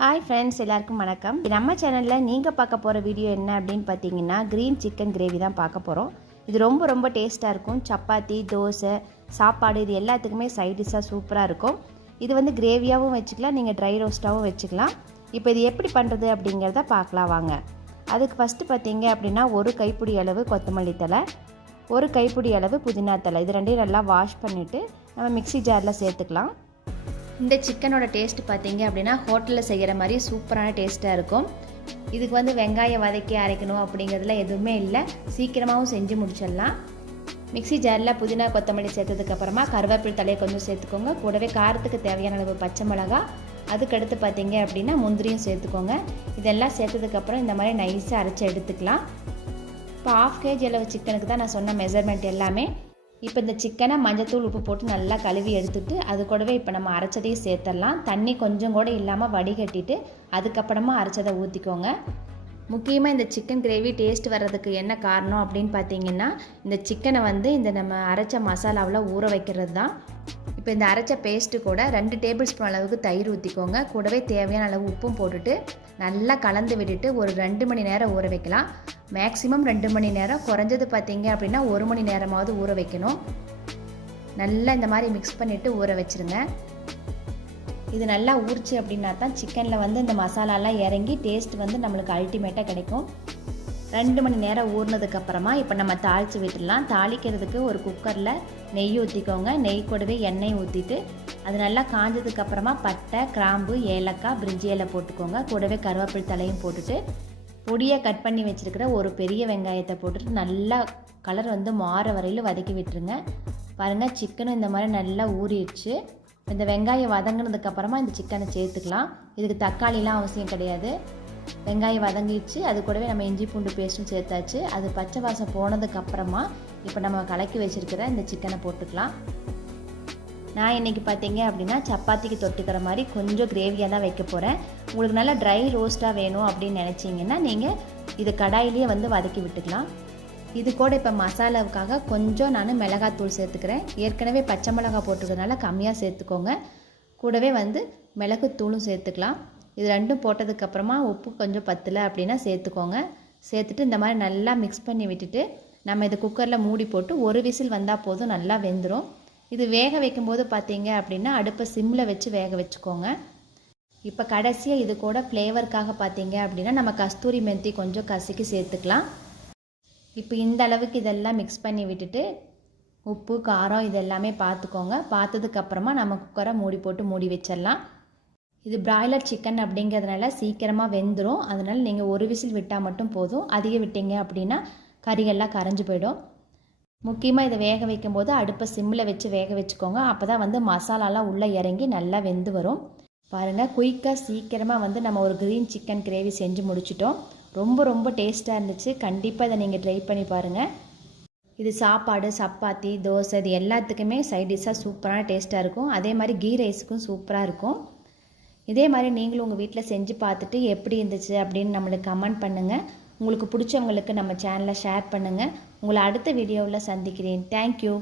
Hi friends, எல்லாருக்கும் வணக்கம். நம்ம சேனலில் நீங்கள் பார்க்க போகிற வீடியோ என்ன அப்படின்னு பார்த்தீங்கன்னா, க்ரீன் சிக்கன் கிரேவி தான் பார்க்க போகிறோம். இது ரொம்ப ரொம்ப டேஸ்ட்டாக இருக்கும். சப்பாத்தி, தோசை, சாப்பாடு இது எல்லாத்துக்குமே சைட் டிஷ்ஷாக சூப்பராக இருக்கும். இது வந்து கிரேவியாகவும் வச்சுக்கலாம், நீங்கள் ட்ரை ரோஸ்ட்டாகவும் வச்சுக்கலாம். இப்போ இது எப்படி பண்ணுறது அப்படிங்கிறத பார்க்கலாம் வாங்க. அதுக்கு ஃபஸ்ட்டு பார்த்தீங்க அப்படின்னா, ஒரு கைப்பிடி அளவு கொத்தமல்லி தழை, ஒரு கைப்பிடி அளவு புதினா தழை, இது ரெண்டையும் நல்லா வாஷ் பண்ணிவிட்டு நம்ம மிக்ஸி ஜாரில் சேர்த்துக்கலாம். இந்த சிக்கனோட டேஸ்ட் பார்த்தீங்க அப்படின்னா ஹோட்டலில் செய்கிற மாதிரி சூப்பரான டேஸ்ட்டாக இருக்கும். இதுக்கு வந்து வெங்காயம் வதக்கி அரைக்கணும் அப்படிங்கிறதுல எதுவுமே இல்லை, சீக்கிரமாகவும் செஞ்சு முடிச்சிடலாம். மிக்ஸி ஜாரில் புதினா கொத்தமல்லி சேர்த்ததுக்கப்புறமா கருவேப்பிலை தலையை கொஞ்சம் சேர்த்துக்கோங்க. கூடவே காரத்துக்கு தேவையான அளவு பச்சை மிளகா, அதுக்கடுத்து பார்த்தீங்க அப்படின்னா முந்திரியும் சேர்த்துக்கோங்க. இதெல்லாம் சேர்த்ததுக்கப்புறம் இந்த மாதிரி நைஸாக அரைச்சி எடுத்துக்கலாம். இப்போ 1/2 kg அளவு சிக்கனுக்கு தான் நான் சொன்ன மெஷர்மெண்ட் எல்லாமே. இப்போ இந்த சிக்கனை மஞ்சத்தூள் உப்பு போட்டு நல்லா கழுவி எடுத்துட்டு அது கூடவே இப்போ நம்ம அரைச்சதையும் சேர்த்துடலாம். தண்ணி கொஞ்சம் கூட இல்லாமல் வடிகட்டிட்டு அதுக்கப்புறமா அரைச்சதை ஊற்றிக்கோங்க. முக்கியமாக இந்த சிக்கன் கிரேவி டேஸ்ட் வர்றதுக்கு என்ன காரணம் அப்படின்னு பார்த்தீங்கன்னா, இந்த சிக்கனை வந்து இந்த நம்ம அரைச்ச மசாலாவில் ஊற வைக்கிறது தான். இப்போ இந்த அரைச்ச பேஸ்ட்டு கூட 2 டேபிள் ஸ்பூன் அளவுக்கு தயிர் ஊற்றிக்கோங்க. கூடவே தேவையான அளவு உப்பும் போட்டுட்டு நல்லா கலந்து விட்டுட்டு ஒரு 2 மணி நேரம் ஊற வைக்கலாம். மேக்ஸிமம் 2 மணி நேரம், குறைஞ்சது பார்த்தீங்க அப்படின்னா 1 மணி நேரமாவது ஊற வைக்கணும். நல்லா இந்த மாதிரி மிக்ஸ் பண்ணிவிட்டு ஊற வச்சுருங்க. இது நல்லா ஊறிச்சு அப்படின்னா தான் சிக்கனில் வந்து இந்த மசாலாலாம் இறங்கி டேஸ்ட் வந்து நம்மளுக்கு அல்டிமேட்டாக கிடைக்கும். 2 மணி நேரம் ஊறினதுக்கப்புறமா இப்போ நம்ம தாளித்து விட்டுடலாம். தாளிக்கிறதுக்கு ஒரு குக்கரில் நெய் ஊற்றிக்கோங்க. நெய் கூடவே எண்ணெய் ஊற்றிட்டு அது நல்லா காஞ்சதுக்கப்புறமா பட்டை, கிராம்பு, ஏலக்காய், பிரிஞ்சி இலை போட்டுக்கோங்க. கூடவே கருவேப்பிலை தலையும் போட்டுட்டு பொடியாக கட் பண்ணி வச்சுருக்கிற ஒரு பெரிய வெங்காயத்தை போட்டுட்டு நல்லா கலர் வந்து மாற வரையில் வதக்கி விட்டுருங்க. பாருங்கள், சிக்கனும் இந்த மாதிரி நல்லா ஊறிடுச்சு. இந்த வெங்காயம் வதங்கினதுக்கப்புறமா இந்த சிக்கனை சேர்த்துக்கலாம். இதுக்கு தக்காளிலாம் அவசியம் கிடையாது. வெங்காயம் வதங்கிடுச்சு, அது கூடவே நம்ம இஞ்சி பூண்டு பேஸ்ட்டும் சேர்த்தாச்சு. அது பச்சை வாசம் போனதுக்கப்புறமா இப்போ நம்ம கலக்கி வச்சுருக்கிற இந்த சிக்கனை போட்டுக்கலாம். நான் இன்றைக்கி பார்த்தீங்க அப்படின்னா சப்பாத்திக்கு தொட்டுக்கிற மாதிரி கொஞ்சம் கிரேவியாக தான் வைக்க போகிறேன். உங்களுக்கு நல்லா ட்ரை ரோஸ்ட்டாக வேணும் அப்படின்னு நினச்சிங்கன்னா நீங்கள் இது கடாயிலேயே வந்து வதக்கி விட்டுக்கலாம். இது கூட இப்போ மசாலாவுக்காக கொஞ்சம் நான் மிளகாத்தூள் சேர்த்துக்கிறேன். ஏற்கனவே பச்சை மிளகா போட்டுக்கிறதுனால கம்மியாக சேர்த்துக்கோங்க. கூடவே வந்து மிளகுத்தூளும் சேர்த்துக்கலாம். இது ரெண்டும் போட்டதுக்கப்புறமா உப்பு கொஞ்சம் பத்தலை அப்படின்னா சேர்த்துக்கோங்க. சேர்த்துட்டு இந்த மாதிரி நல்லா மிக்ஸ் பண்ணி விட்டுட்டு நம்ம இதை குக்கரில் மூடி போட்டு ஒரு விசில் வந்தால் போதும், நல்லா வெந்துடும். இது வேக வைக்கும்போது பார்த்தீங்க அப்படின்னா அடுப்பை சிம்மில் வச்சு வேக வச்சுக்கோங்க. இப்போ கடைசியாக இது கூட ஃப்ளேவருக்காக பார்த்தீங்க அப்படின்னா நம்ம கஸ்தூரி மெந்தி கொஞ்சம் கசக்கி சேர்த்துக்கலாம். இப்போ இந்த அளவுக்கு இதெல்லாம் மிக்ஸ் பண்ணி விட்டுட்டு உப்பு, காரம் இதெல்லாமே பார்த்துக்கோங்க. பார்த்ததுக்கப்புறமா நம்ம குக்கரை மூடி போட்டு மூடி வச்சிடலாம். இது பிராய்லர் சிக்கன் அப்படிங்கிறதுனால சீக்கிரமாக வெந்துடும். அதனால் நீங்கள் ஒரு விசில் விட்டால் மட்டும் போதும். அதிக விட்டீங்க அப்படின்னா கறிகள்லாம் கரைஞ்சி போயிடும். முக்கியமாக இதை வேக வைக்கும்போது அடுப்பை சிம்மில் வச்சு வேக வச்சுக்கோங்க. அப்போ தான் வந்து மசாலாலாம் உள்ளே இறங்கி நல்லா வெந்து வரும். பாருங்கள், குயிக்காக சீக்கிரமாக வந்து நம்ம ஒரு க்ரீன் சிக்கன் கிரேவி செஞ்சு முடிச்சிட்டோம். ரொம்ப ரொம்ப டேஸ்ட்டாக இருந்துச்சு. கண்டிப்பாக இதை நீங்கள் ட்ரை பண்ணி பாருங்கள். இது சாப்பாடு, சப்பாத்தி, தோசை இது எல்லாத்துக்குமே சைட் டிஷ்ஷாக சூப்பரான டேஸ்ட்டாக இருக்கும். அதே மாதிரி கீ ரைஸுக்கும் சூப்பராக இருக்கும். இதே மாதிரி நீங்களும் உங்கள் வீட்டில் செஞ்சு பார்த்துட்டு எப்படி இருந்துச்சு அப்படின்னு நம்மளுக்கு கமெண்ட் பண்ணுங்கள். உங்களுக்கு பிடிச்சவங்களுக்கு நம்ம சேனலை ஷேர் பண்ணுங்கள். உங்களை அடுத்த வீடியோவில் சந்திக்கிறேன். தேங்க்யூ.